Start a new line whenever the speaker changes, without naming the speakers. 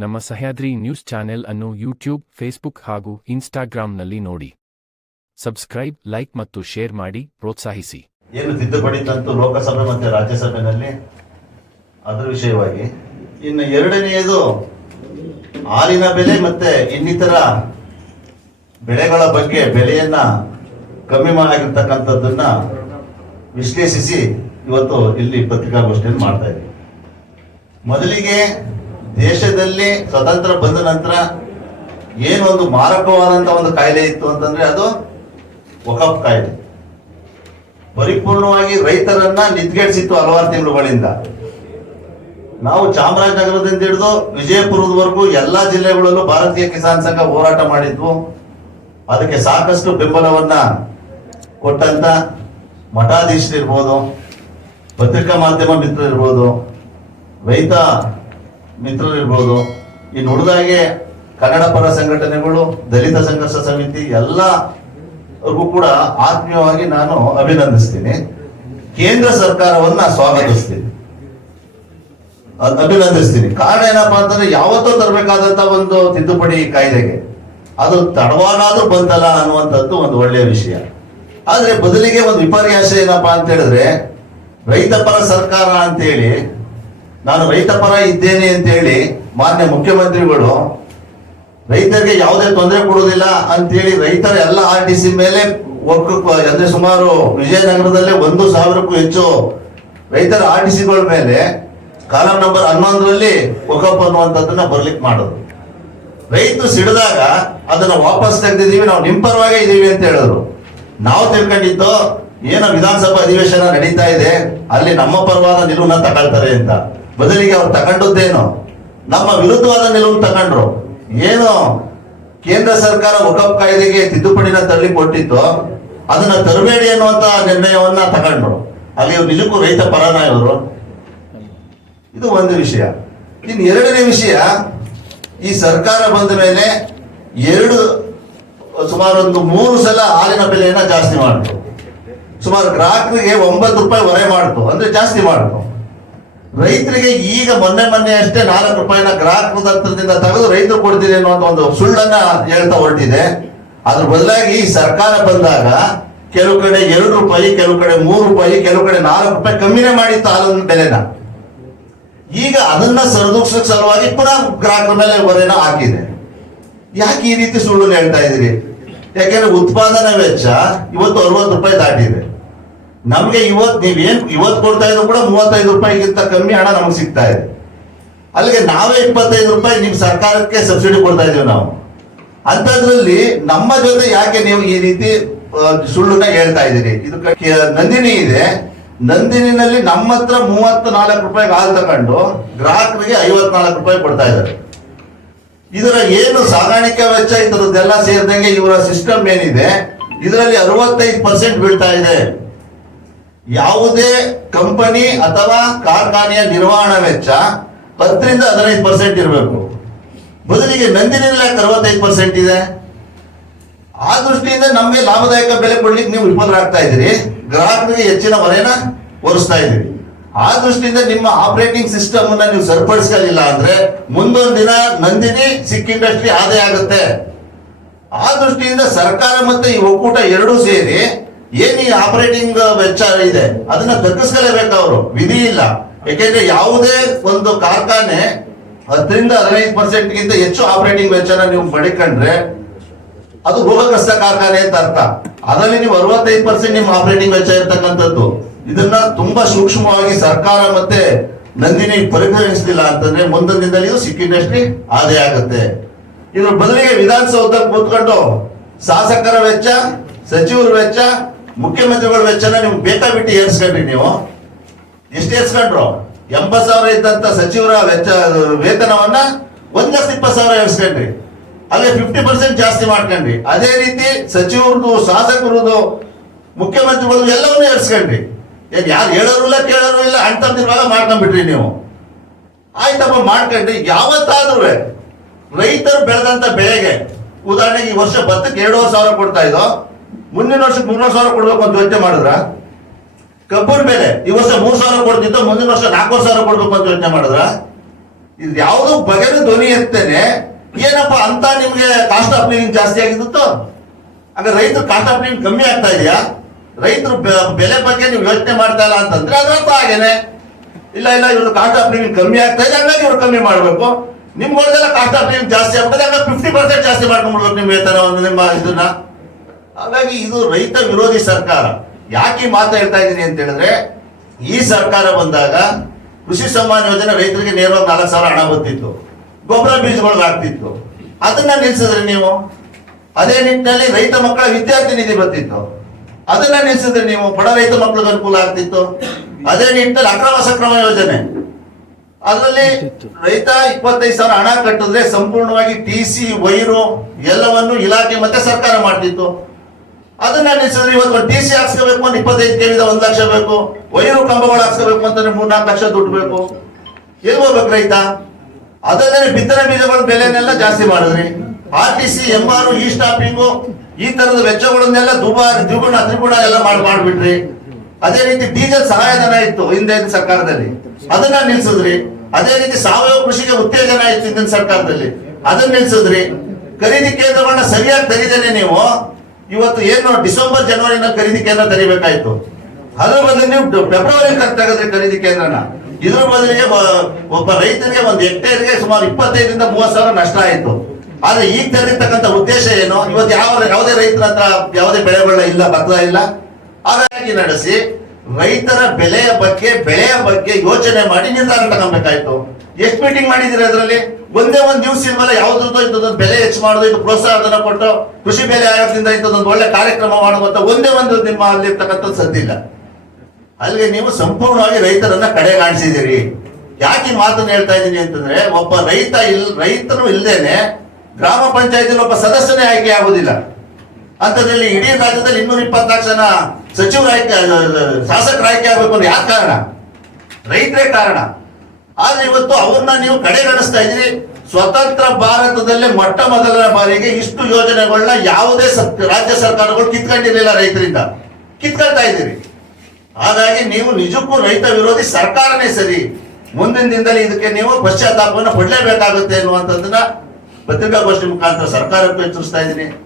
ನಮ್ಮ Sahyadri news channel ಅನ್ನು YouTube, Facebook ಹಾಗೂ ಇನ್ಸ್ಟಾಗ್ರಾಂನಲ್ಲಿ ನೋಡಿ. ಸಬ್ಸ್ಕ್ರೈಬ್, ಲೈಕ್ ಮತ್ತು ಶೇರ್ ಮಾಡಿ, ಪ್ರೋತ್ಸಾಹಿಸಿ.
ಏನು ತಿದ್ದುಪಡಿ ತಂತು ಲೋಕಸಭೆ ಮತ್ತು ರಾಜ್ಯಸಭೆಯಲ್ಲಿ ಅದರ ವಿಷಯವಾಗಿ. ಇನ್ನು ಎರಡನೆಯದು, ಹಾಲಿನ ಬೆಲೆ ಮತ್ತೆ ಇನ್ನಿತರ ಬೆಳೆಗಳ ಬಗ್ಗೆ ಬೆಲೆಯನ್ನ ಕಮ್ಮಿ ಮಾಡಿರ್ತಕ್ಕಂಥದ್ದನ್ನ ವಿಶ್ಲೇಷಿಸಿ ಇವತ್ತು ಇಲ್ಲಿ ಪತ್ರಿಕಾಗೋಷ್ಠಿಯನ್ನು ಮಾಡ್ತಾ ಇದ್ದೀವಿ. ಮೊದಲಿಗೆ ದೇಶದಲ್ಲಿ ಸ್ವತಂತ್ರ ಬಂದ ನಂತರ ಏನೊಂದು ಮಾರಕವಾದಂತ ಒಂದು ಕಾಯಿಲೆ ಇತ್ತು ಅಂತಂದ್ರೆ ಅದು ವಕಫ್ ಕಾಯಿಲೆ. ಪರಿಪೂರ್ಣವಾಗಿ ರೈತರನ್ನ ನಿದ್ಗೆಡಿಸಿತ್ತು ಹಲವಾರು ತಿಂಗಳುಗಳಿಂದ. ನಾವು ಚಾಮರಾಜನಗರದಿಂದ ಹಿಡಿದು ವಿಜಯಪುರದವರೆಗೂ ಎಲ್ಲಾ ಜಿಲ್ಲೆಗಳಲ್ಲೂ ಭಾರತೀಯ ಕಿಸಾನ್ ಸಂಘ ಹೋರಾಟ ಮಾಡಿದ್ವು. ಅದಕ್ಕೆ ಸಾಕಷ್ಟು ಬೆಂಬಲವನ್ನ ಕೊಟ್ಟಂತ ಮಠಾಧೀಶರಿರ್ಬೋದು, ಪತ್ರಿಕಾ ಮಾಧ್ಯಮ ಮಿತ್ರರಿರ್ಬೋದು, ರೈತ ಮಿತ್ರರಿರ್ಬೋದು. ಇನ್ನು ಉಳಿದಾಗೆ ಕನ್ನಡ ಪರ ಸಂಘಟನೆಗಳು, ದಲಿತ ಸಂಘರ್ಷ ಸಮಿತಿ ಎಲ್ಲರಿಗೂ ಕೂಡ ಆತ್ಮೀಯವಾಗಿ ನಾನು ಅಭಿನಂದಿಸ್ತೀನಿ. ಕೇಂದ್ರ ಸರ್ಕಾರವನ್ನ ಸ್ವಾಗತಿಸ್ತೀನಿ. ಅಭಿನಂದಿಸ್ತೀನಿ. ಕಾರಣ ಏನಪ್ಪಾ ಅಂತಂದ್ರೆ ಯಾವತ್ತೂ ತರಬೇಕಾದಂತ ಒಂದು ತಿದ್ದುಪಡಿ ಕಾಯ್ದೆಗೆ. ಅದು ತಡವಾಗಾದ್ರೂ ಬಂತಲ್ಲ ಅನ್ನುವಂಥದ್ದು ಒಂದು ಒಳ್ಳೆಯ ವಿಷಯ. ಆದ್ರೆ ಬದಲಿಗೆ ಒಂದು ವಿಪರ್ಯಾಸ ಏನಪ್ಪಾ ಅಂತ ಹೇಳಿದ್ರೆ ರೈತ ಪರ ಸರ್ಕಾರ ಅಂತೇಳಿ ನಾನು ರೈತ ಪರ ಇದ್ದೇನೆ ಅಂತ ಹೇಳಿ ಮಾನ್ಯ ಮುಖ್ಯಮಂತ್ರಿಗಳು ರೈತರಿಗೆ ಯಾವುದೇ ತೊಂದರೆ ಕೊಡುವುದಿಲ್ಲ ಅಂತೇಳಿ ರೈತರ ಎಲ್ಲ ಆರ್ ಟಿ ಸಿ ಮೇಲೆ ಅಂದ್ರೆ ಸುಮಾರು ವಿಜಯನಗರದಲ್ಲೇ ಒಂದು ಸಾವಿರಕ್ಕೂ ಹೆಚ್ಚು ರೈತರ ಆರ್ ಟಿ ಸಿಗಳ ಮೇಲೆ ಕಾಲಂ ನಂಬರ್ ಹನ್ನೊಂದರಲ್ಲಿ ಒಕಪ್ ಅನ್ನುವಂಥದ್ದನ್ನ ಬರ್ಲಿಕ್ಕೆ ಮಾಡೋದು. ರೈತರು ಸಿಡಿದಾಗ ಅದನ್ನ ವಾಪಸ್ ತೆಗೆದಿದ್ದೀವಿ, ನಾವು ನಿಮ್ಮ ಪರವಾಗೇ ಇದ್ದೀವಿ ಅಂತ ಹೇಳಿದ್ರು. ನಾವು ತಿಳ್ಕೊಂಡಿದ್ದು, ಏನೋ ವಿಧಾನಸಭಾ ಅಧಿವೇಶನ ನಡೀತಾ ಇದೆ, ಅಲ್ಲಿ ನಮ್ಮ ಪರವಾದ ನಿಲುವನ್ನ ತಗೊಳ್ತಾರೆ ಅಂತ. ಬದಲಿಗೆ ಅವ್ರು ತಗೊಂಡದ್ದೇನು? ನಮ್ಮ ವಿರುದ್ಧವಾದ ನಿಲುವು ತಗೊಂಡ್ರು. ಏನು? ಕೇಂದ್ರ ಸರ್ಕಾರ ವಕಫ್ ಕಾಯ್ದೆಗೆ ತಿದ್ದುಪಡಿನ ತಳ್ಳಿ ಕೊಟ್ಟಿತ್ತು ಅದನ್ನ ತರಬೇಡಿ ಅನ್ನುವಂತ ನಿರ್ಣಯವನ್ನ ತಗೊಂಡ್ರು. ಅಲ್ಲಿ ನಿಜಕ್ಕೂ ರೈತ ಪರನ ಇವರು. ಇದು ಒಂದು ವಿಷಯ. ಇನ್ನು ಎರಡನೇ ವಿಷಯ, ಈ ಸರ್ಕಾರ ಬಂದ ಮೇಲೆ ಎರಡು ಸುಮಾರು ಒಂದು ಮೂರು ಸಲ ಹಾಲಿನ ಬೆಲೆಯನ್ನ ಜಾಸ್ತಿ ಮಾಡ್ತು. ಸುಮಾರು ಗ್ರಾಹಕರಿಗೆ ಒಂಬತ್ತು ರೂಪಾಯಿ ಹೊರೆ ಮಾಡ್ತು. ಅಂದ್ರೆ ಜಾಸ್ತಿ ಮಾಡ್ತು. ರೈತರಿಗೆ ಈಗ ಮೊನ್ನೆ ಮೊನ್ನೆ ಅಷ್ಟೇ ನಾಲ್ಕು ರೂಪಾಯಿನ ಗ್ರಾಹಕರ ತಂತ್ರದಿಂದ ತೆಗೆದು ರೈತರು ಕೊಡ್ತೀರಿ ಅನ್ನುವಂತ ಒಂದು ಸುಳ್ಳನ್ನ ಹೇಳ್ತಾ ಹೊರಟಿದೆ. ಅದ್ರ ಬದಲಾಗಿ ಸರ್ಕಾರ ಬಂದಾಗ ಕೆಲವು ಕಡೆ ಎರಡು ರೂಪಾಯಿ, ಕೆಲವು ಕಡೆ ಮೂರು ರೂಪಾಯಿ, ಕೆಲವು ಕಡೆ ನಾಲ್ಕು ರೂಪಾಯಿ ಕಮ್ಮಿನೇ ಮಾಡಿತ್ತು ಹಾಲಿನ ಬೆಲೆನ. ಈಗ ಅದನ್ನ ಸರಿದೂಗಿಸೋ ಸಲುವಾಗಿ ಪುನಃ ಗ್ರಾಹಕರ ಮೇಲೆ ಹೊರೆನ ಹಾಕಿದೆ. ಯಾಕೆ ಈ ರೀತಿ ಸುಳ್ಳು ಹೇಳ್ತಾ ಇದ್ದೀರಿ? ಯಾಕೆಂದ್ರೆ ಉತ್ಪಾದನಾ ವೆಚ್ಚ ಇವತ್ತು ಅರವತ್ತು ರೂಪಾಯಿ ದಾಟಿದೆ. ನಮ್ಗೆ ಇವತ್ತು ನೀವೇನ್ ಇವತ್ತು ಕೊಡ್ತಾ ಇದ್ರು ಕೂಡ ಮೂವತ್ತೈದು ರೂಪಾಯಿಗಿಂತ ಕಮ್ಮಿ ಹಣ ನಮ್ಗೆ ಸಿಗ್ತಾ ಇದೆ. ಅಲ್ಲಿಗೆ ನಾವೇ ಇಪ್ಪತ್ತೈದು ರೂಪಾಯಿ ನಿಮ್ ಸರ್ಕಾರಕ್ಕೆ ಸಬ್ಸಿಡಿ ಕೊಡ್ತಾ ಇದೀವಿ ನಾವು. ಅಂತದ್ರಲ್ಲಿ ನಮ್ಮ ಜೊತೆ ಯಾಕೆ ನೀವು ಈ ರೀತಿ ಸುಳ್ಳುನ ಹೇಳ್ತಾ ಇದ್ದೀರಿ? ಇದು ನಂದಿನಿ ಇದೆ. ನಂದಿನಿನಲ್ಲಿ ನಮ್ಮ ಹತ್ರ ಮೂವತ್ತು ನಾಲ್ಕು ರೂಪಾಯಿ ಹಾಲು ತಗೊಂಡು ಗ್ರಾಹಕರಿಗೆ ಐವತ್ನಾಲ್ಕು ರೂಪಾಯಿ ಕೊಡ್ತಾ ಇದ್ದಾರೆ. ಇದರ ಏನು ಸಾಗಾಣಿಕೆ ವೆಚ್ಚ ಇದರದ್ದೆಲ್ಲ ಸೇರಿದಂಗೆ ಇವರ ಸಿಸ್ಟಮ್ ಏನಿದೆ, ಇದರಲ್ಲಿ ಅರವತ್ತೈದು ಪರ್ಸೆಂಟ್ ಬೀಳ್ತಾ ಇದೆ. ಯಾವುದೇ ಕಂಪನಿ ಅಥವಾ ಕಾರ್ಖಾನೆಯ ನಿರ್ವಹಣಾ ವೆಚ್ಚ ಹತ್ತರಿಂದ ಹದಿನೈದು ಪರ್ಸೆಂಟ್ ಇರಬೇಕು. ಬದಲಿಗೆ ನಂದಿನಿಂದ ಅರವತ್ತೈದು ಪರ್ಸೆಂಟ್ ಇದೆ. ಆ ದೃಷ್ಟಿಯಿಂದ ನಮಗೆ ಲಾಭದಾಯಕ ಬೆಲೆ ಕೊಡ್ಲಿಕ್ಕೆ ನೀವು ವಿಫಲರಾಗ್ತಾ ಇದ್ದೀರಿ. ಗ್ರಾಹಕರಿಗೆ ಹೆಚ್ಚಿನ ಹೊರೆನ ಒರೆಸ್ತಾ ಇದ್ದೀರಿ. ಆ ದೃಷ್ಟಿಯಿಂದ ನಿಮ್ಮ ಆಪರೇಟಿಂಗ್ ಸಿಸ್ಟಮ್ ಅನ್ನ ನೀವು ಸರಿಪಡಿಸಲಿಲ್ಲ ಅಂದ್ರೆ ಮುಂದೊಂದು ದಿನ ನಂದಿನಿ ಸಿಕ್ ಇಂಡಸ್ಟ್ರಿ ಆದಾಯ ಆಗುತ್ತೆ. ಆ ದೃಷ್ಟಿಯಿಂದ ಸರ್ಕಾರ ಮತ್ತೆ ಈ ಒಕ್ಕೂಟ ಎರಡೂ ಸೇರಿ ಏನ್ ಆಪರೇಟಿಂಗ್ ವೆಚ್ಚ ಇದೆ, ಅದನ್ನ ತಗ್ಗಿಸ್ಕೊಳ್ಳೇಬೇಕು ಅವರು. ವಿಧಿ ಇಲ್ಲ. ಯಾಕೆಂದ್ರೆ ಯಾವುದೇ ಒಂದು ಕಾರ್ಖಾನೆ ಹತ್ತರಿಂದ ಹದಿನೈದು ಪರ್ಸೆಂಟ್ ಗಿಂತ ಹೆಚ್ಚು ಆಪರೇಟಿಂಗ್ ವೆಚ್ಚನ ನೀವು ಪಡಿಕೊಂಡ್ರೆ ಅದು ಗೃಹಗ್ರಸ್ತ ಕಾರ್ಖಾನೆ ಅಂತ ಅರ್ಥ. ಅದರಲ್ಲಿ ನೀವು ಅರವತ್ತೈದು ಪರ್ಸೆಂಟ್ ನಿಮ್ಮ ಆಪರೇಟಿಂಗ್ ವೆಚ್ಚ ಇರ್ತಕ್ಕಂಥದ್ದು. ಇದನ್ನ ತುಂಬಾ ಸೂಕ್ಷ್ಮವಾಗಿ ಸರ್ಕಾರ ಮತ್ತೆ ನಂದಿನಿ ಪರಿಗಣಿಸಲಿಲ್ಲ ಅಂತಂದ್ರೆ ಮುಂದಿನ ದಿನದಲ್ಲಿ ಇದು ಸಿಕ್ ಇಂಡಸ್ಟ್ರಿ ಆದೇ ಆಗುತ್ತೆ. ಇದ್ರ ಬದಲಿಗೆ ವಿಧಾನಸೌಧ ಕೂತ್ಕೊಂಡು ಶಾಸಕರ ವೆಚ್ಚ, ಸಚಿವರ ವೆಚ್ಚ ಮುಖ್ಯಮಂತ್ರಿಗಳ ವೆಚ್ಚನ ನೀವು ಬೇಕಾಬಿಟ್ಟು ಏರ್ಸ್ಕೊಂಡ್ರಿ ನೀವು. ಎಷ್ಟು ಏರ್ಸ್ಕೊಂಡ್ರು? ಎಂಬತ್ ಸಾವಿರ ಇದ್ದಂತ ಸಚಿವರ ವೆಚ್ಚ, ವೇತನವನ್ನ ಒಂದ್ ಲಕ್ಷ ಇಪ್ಪತ್ತು ಸಾವಿರ ಏರ್ಸ್ಕೊಂಡ್ರಿ. ಅಲ್ಲಿ ಫಿಫ್ಟಿ ಪರ್ಸೆಂಟ್ ಜಾಸ್ತಿ ಮಾಡ್ಕೊಂಡ್ರಿ. ಅದೇ ರೀತಿ ಸಚಿವರದು ಶಾಸಕರದು ಮುಖ್ಯಮಂತ್ರಿಗಳು ಎಲ್ಲವನ್ನೂ ಏರ್ಸ್ಕೊಂಡ್ರಿ. ಏನ್ ಯಾರು ಹೇಳೋರು ಇಲ್ಲ, ಕೇಳೋರು ಇಲ್ಲ ಅಂತಂದಿರುವಾಗ ಮಾಡ್ಕೊಂಡ್ಬಿಟ್ರಿ ನೀವು. ಆಯ್ತಪ್ಪ, ಮಾಡ್ಕೊಂಡ್ರಿ. ಯಾವತ್ತಾದ್ರೂ ರೈತರು ಬೆಳೆದಂತ ಬೆಳೆಗೆ, ಉದಾಹರಣೆಗೆ ಈ ವರ್ಷ ಭತ್ತಕ್ಕೆ ಎರಡೂವರೆ ಸಾವಿರ ಕೊಡ್ತಾ ಇದ್ದೋ ಮುಂದಿನ ವರ್ಷಕ್ಕೆ ಮೂರುವರೆ ಸಾವಿರ ಕೊಡ್ಬೇಕು ಅಂತ ಯೋಚನೆ ಮಾಡಿದ್ರ? ಕಬ್ಬಿನ ಬೆಲೆ, ಈ ವರ್ಷ ಮೂರ್ ಸಾವಿರ ಕೊಡ್ತಿತ್ತು, ಮುಂದಿನ ವರ್ಷ ನಾಲ್ಕು ಸಾವಿರ ಕೊಡ್ಬೇಕು ಅಂತ ಯೋಚನೆ ಮಾಡಿದ್ರ? ಇದು ಯಾವುದೋ ಬಗೆದ ಧ್ವನಿ ಎತ್ತೇನೆ ಏನಪ್ಪ ಅಂತ ನಿಮ್ಗೆ ಕಾಸ್ಟ್ ಆಫ್ ಲಿವಿಂಗ್ ಜಾಸ್ತಿ ಆಗಿದ್ದು ಹಾಗೆ ರೈತರು ಕಾಸ್ಟ್ ಆಫ್ ಲಿವಿಂಗ್ ಕಮ್ಮಿ ಆಗ್ತಾ ಇದೆಯಾ? ರೈತರು ಬೆಲೆ ಬಗ್ಗೆ ನೀವು ಯೋಚನೆ ಮಾಡ್ತಾ ಇಲ್ಲ ಅಂತಂದ್ರೆ ಅರ್ಥ ಹಾಗೇನೆ. ಇಲ್ಲ ಇಲ್ಲ ಇವ್ರು ಕಾಸ್ಟ್ ಆಫ್ ಲಿವಿಂಗ್ ಕಮ್ಮಿ ಆಗ್ತಾ ಇದೆ, ಹಂಗಾಗಿ ಇವ್ರು ಕಮ್ಮಿ ಮಾಡಬೇಕು. ನಿಮ್ಗೊಳಗೆಲ್ಲ ಕಾಸ್ಟ್ ಆಫ್ ಲಿವಿಂಗ್ ಜಾಸ್ತಿ ಆಗ್ತದೆ ಹಂಗಾಗಿ ಫಿಫ್ಟಿ ಪರ್ಸೆಂಟ್ ಜಾಸ್ತಿ ಮಾಡ್ಕೊಂಡ್ಬಿಡ್ಬೇಕು ನಿಮ್ಮ ವೇತನವನ್ನು ನಿಮ್ಮ ಇದನ್ನ. ಹಾಗಾಗಿ ಇದು ರೈತ ವಿರೋಧಿ ಸರ್ಕಾರ. ಯಾಕೆ ಮಾತಾ ಮಾತು ಹೇಳ್ತಾ ಇದ್ದೀನಿ ಅಂತ ಹೇಳಿದ್ರೆ, ಈ ಸರ್ಕಾರ ಬಂದಾಗ ಕೃಷಿ ಸಮ್ಮಾನ ಯೋಜನೆ ರೈತರಿಗೆ ನೇರವಾಗಿ ನಾಲ್ಕು ಸಾವಿರ ಹಣ ಬರ್ತಿತ್ತು. ಗೊಬ್ಬರ ಬೀಜಗಳು ಆಗ್ತಿತ್ತು. ಅದನ್ನ ನಿಲ್ಸಿದ್ರಿ ನೀವು. ಅದೇ ನಿಟ್ಟಿನಲ್ಲಿ ರೈತ ಮಕ್ಕಳ ವಿದ್ಯಾರ್ಥಿ ನಿಧಿ ಬರ್ತಿತ್ತು. ಅದನ್ನ ನಿಲ್ಸಿದ್ರೆ ನೀವು. ಬಡ ರೈತ ಮಕ್ಕಳಿಗೆ ಅನುಕೂಲ ಆಗ್ತಿತ್ತು. ಅದೇ ನಿಟ್ಟಿನಲ್ಲಿ ಅಕ್ರಮ ಸಕ್ರಮ ಯೋಜನೆ. ಅದರಲ್ಲಿ ರೈತ ಇಪ್ಪತ್ತೈದು ಸಾವಿರ ಹಣ ಕಟ್ಟಿದ್ರೆ ಸಂಪೂರ್ಣವಾಗಿ ಟಿ ಸಿ, ವೈರು ಎಲ್ಲವನ್ನು ಇಲಾಖೆ ಮತ್ತೆ ಸರ್ಕಾರ ಮಾಡ್ತಿತ್ತು. ಅದನ್ನ ನಿಲ್ಸಿದ್ರೆ ಇವತ್ತು ಡಿ ಸಿ ಹಾಕ್ಸ್ಕೋಬೇಕು ಅಂತ ಇಪ್ಪತ್ತೈದು ಕೇಳಿದ ಒಂದು ಲಕ್ಷ ಬೇಕು, ವೈರು ಕಂಬಗಳು ಹಾಕ್ಸ್ಕೋಬೇಕು ಅಂತಂದ್ರೆ ಮೂರ್ನಾಲ್ಕು ಲಕ್ಷ ದುಡ್ಡು ಬೇಕು. ಎಲ್ಲಿ ಹೋಗ್ಬೇಕು ರೈತ? ಅದಲ್ಲದೆ ಬಿತ್ತನೆ ಬೀಜಗಳ ಬೆಲೆನೆಲ್ಲ ಜಾಸ್ತಿ ಮಾಡಿದ್ರಿ. R T C M R ಈ ಸ್ಟಾಪಿಂಗು ಈ ತರದ ವೆಚ್ಚಗಳನ್ನೆಲ್ಲ ದುಬಾರಿ, ದ್ವಿಗುಣ, ತ್ರಿಗುಣ ಎಲ್ಲ ಮಾಡಿ ಮಾಡ್ಬಿಟ್ರಿ. ಅದೇ ರೀತಿ ಡೀಸೆಲ್ ಸಹಾಯಧನ ಇತ್ತು ಹಿಂದೆ ಸರ್ಕಾರದಲ್ಲಿ. ಅದನ್ನ ನಿಲ್ಸಿದ್ರಿ. ಅದೇ ರೀತಿ ಸಾವಯವ ಕೃಷಿಗೆ ಉತ್ತೇಜನ ಇತ್ತು ಹಿಂದಿನ ಸರ್ಕಾರದಲ್ಲಿ. ಅದನ್ನ ನಿಲ್ಸಿದ್ರಿ. ಖರೀದಿ ಕೇಂದ್ರಗಳನ್ನ ಸರಿಯಾಗಿ ತೆರೀದೇನೆ ನೀವು. ಇವತ್ತು ಏನು ಡಿಸೆಂಬರ್ ಜನವರಿನ ಖರೀದಿ ಕೇಂದ್ರ ತೆರಿಬೇಕಾಯ್ತು. ಅದ್ರ ಬದಲು ನೀವು ಫೆಬ್ರವರಿ ಖರೀದಿ ಕೇಂದ್ರನ. ಇದ್ರ ಬದಲಿಗೆ ಒಬ್ಬ ರೈತರಿಗೆ ಒಂದು ಹೆಕ್ಟೇರ್ಗೆ ಸುಮಾರು ಇಪ್ಪತ್ತೈದರಿಂದ ಮೂವತ್ತು ಸಾವಿರ ನಷ್ಟ ಆಯ್ತು. ಆದ್ರೆ ಈಗ ತೆರೀತಕ್ಕಂಥ ಉದ್ದೇಶ ಏನು? ಇವತ್ತು ಯಾವ ಯಾವುದೇ ರೈತರ ಹತ್ರ ಯಾವುದೇ ಬೆಳೆಗಳ ಇಲ್ಲ ಭತ್ತ ಇಲ್ಲ. ಹಾಗಾಗಿ ನಡೆಸಿ ರೈತರ ಬೆಲೆಯ ಬಗ್ಗೆ, ಬೆಳೆಯ ಬಗ್ಗೆ ಯೋಚನೆ ಮಾಡಿ ನಿರ್ಧಾರ ತಗೊಬೇಕಾಯ್ತು. ಎಷ್ಟು ಮೀಟಿಂಗ್ ಮಾಡಿದಿರಿ ಅದರಲ್ಲಿ? ಒಂದೇ ಒಂದು ನ್ಯೂಸ್ ಮೇಲೆ ಯಾವ್ದ್ರದ್ದು ಇಂಥದ್ದೊಂದು ಬೆಲೆ ಹೆಚ್ಚು ಮಾಡೋದು, ಇದು ಪ್ರೋತ್ಸಾಹನ ಕೊಟ್ಟು ಕೃಷಿ ಬೆಲೆ ಆಯೋಗದಿಂದ ಇಂಥದ್ದೊಂದು ಒಳ್ಳೆ ಕಾರ್ಯಕ್ರಮ ಮಾಡುವಂತ ಒಂದೇ ಒಂದು ನಿಮ್ಮ ಅಲ್ಲಿ ಅಲ್ಲಿರ್ತಕ್ಕಂಥದ್ದು ಸದ್ದಿಲ್ಲ ಅಲ್ಲಿಗೆ ನೀವು ಸಂಪೂರ್ಣವಾಗಿ ರೈತರನ್ನ ಕಡೆಗಾಣಿಸಿದಿರಿ ಯಾಕೆ ಮಾತನ್ನ ಹೇಳ್ತಾ ಇದ್ದೀನಿ ಅಂತಂದ್ರೆ, ಒಬ್ಬ ರೈತ ಇಲ್ ರೈತರು ಇಲ್ಲದೇನೆ ಗ್ರಾಮ ಪಂಚಾಯತಿ ಒಬ್ಬ ಸದಸ್ಯನೇ ಆಯ್ಕೆ ಆಗುದಿಲ್ಲ. ಅಂತದ್ರಲ್ಲಿ ಇಡೀ ರಾಜ್ಯದಲ್ಲಿ ಇನ್ನೂರ ಇಪ್ಪತ್ನಾಲ್ಕು ಜನ ಸಚಿವರ ಆಯ್ಕೆ ಶಾಸಕರ ಆಯ್ಕೆ ಆಗಬೇಕು ಅಂದ್ರೆ ಯಾಕೆ ಕಾರಣ? ರೈತರೇ ಕಾರಣ. ಆದ್ರೆ ಇವತ್ತು ಅವ್ರನ್ನ ನೀವು ಕಡೆಗಣಿಸ್ತಾ ಇದ್ದೀರಿ. ಸ್ವತಂತ್ರ ಭಾರತದಲ್ಲೇ ಮೊಟ್ಟ ಮೊದಲನೇ ಬಾರಿಗೆ ಇಷ್ಟು ಯೋಜನೆಗಳನ್ನ ಯಾವುದೇ ರಾಜ್ಯ ಸರ್ಕಾರಗಳು ಕಿತ್ಕೊಂಡಿರಲಿಲ್ಲ ರೈತರಿಂದ. ಕಿತ್ಕೊಳ್ತಾ ಇದ್ದೀರಿ. ಹಾಗಾಗಿ ನೀವು ನಿಜಕ್ಕೂ ರೈತ ವಿರೋಧಿ ಸರ್ಕಾರನೇ ಸರಿ. ಮುಂದಿನ ದಿನದಲ್ಲಿ ಇದಕ್ಕೆ ನೀವು ಪಶ್ಚಾತ್ತಾಪವನ್ನು ಪಡಲೇಬೇಕಾಗುತ್ತೆ ಅನ್ನುವಂಥದ್ದನ್ನ ಪತ್ರಿಕಾಗೋಷ್ಠಿ ಮುಖಾಂತರ ಸರ್ಕಾರಕ್ಕೂ ಎಚ್ಚರಿಸ್ತಾ ಇದ್ದೀನಿ.